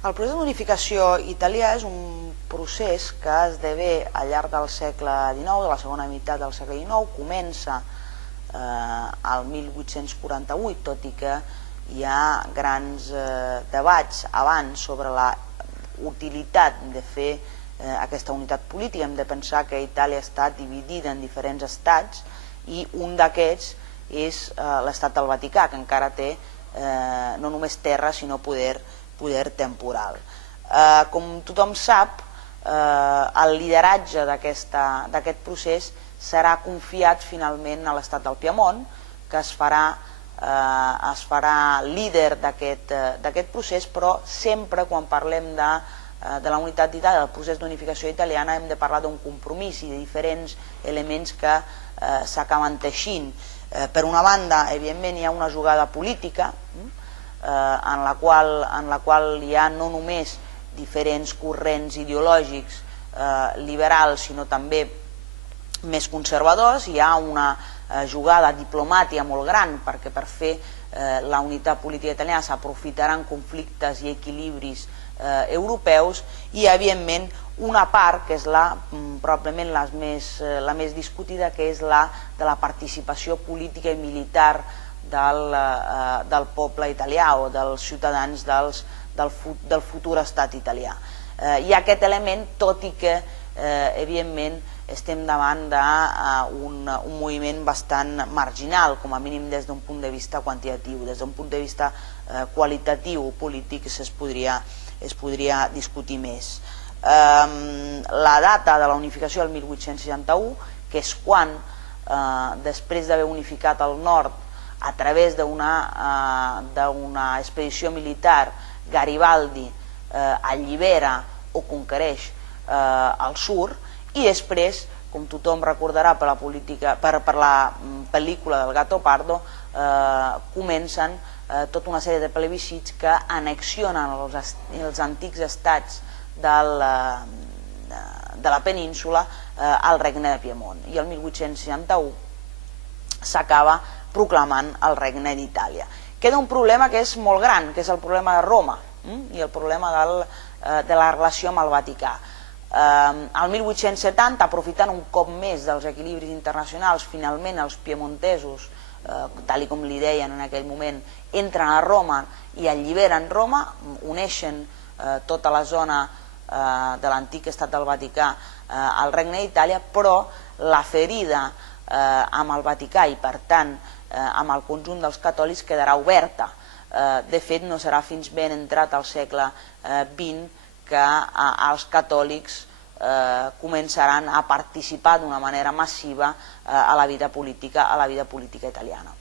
El procés d'unificació italià és un procés que esdevé al llarg del segle XIX, de la segona meitat del segle XIX, comença al 1848, tot i que hi ha grans debats abans sobre la utilitat de fer aquesta unitat política. Hem de pensar que Itàlia està dividida en diferents estats i un d'aquests és l'estat del Vaticà, que encara té no només terra sinó poder temporal. Com tothom sap, el lideratge d'aquest procés serà confiat finalment a l'estat del Piemont, que es farà líder d'aquest procés, però sempre quan parlem de la unitat d'Itàlia, del procés d'unificació italiana, hem de parlar d'un compromís i de diferents elements que s'acaben teixint. Per una banda, evidentment, hi ha una jugada política en la qual hi ha no només diferents corrents ideològics liberals, sinó també més conservadors. Hi ha una jugada diplomàtica molt gran, perquè per fer la unitat política italiana s'aprofitaran conflictes i equilibris europeus, i evidentment una part que és probablement la més discutida, que és la de la participació política i militar del poble italià o dels ciutadans del futur estat italià. Hi ha aquest element, tot i que evidentment estem davant d'un moviment bastant marginal, com a mínim des d'un punt de vista quantitatiu. Des d'un punt de vista qualitatiu o polític es podria discutir més. La data de la unificació del 1861, que és quan, després d'haver unificat el nord a través d'una expedició militar, Garibaldi allibera o conquereix el sud, i després, com tothom recordarà per la pel·lícula del Gatto Pardo, comencen tota una sèrie de plebiscits que annexionen els antics estats de la península al regne de Piemont, i el 1861 s'acaba proclamant el regne d'Itàlia. Queda un problema que és molt gran, que és el problema de Roma i el problema de la relació amb el Vaticà. El 1870, aprofitant un cop més dels equilibris internacionals, finalment els piemontesos, tal com li deien en aquell moment, entren a Roma i alliberen Roma, uneixen tota la zona de l'antic estat del Vaticà al regne d'Itàlia, però la ferida amb el Vaticà i per tant amb el conjunt dels catòlics quedarà oberta. De fet, no serà fins ben entrat al segle XX que els catòlics començaran a participar d'una manera massiva a la vida política italiana.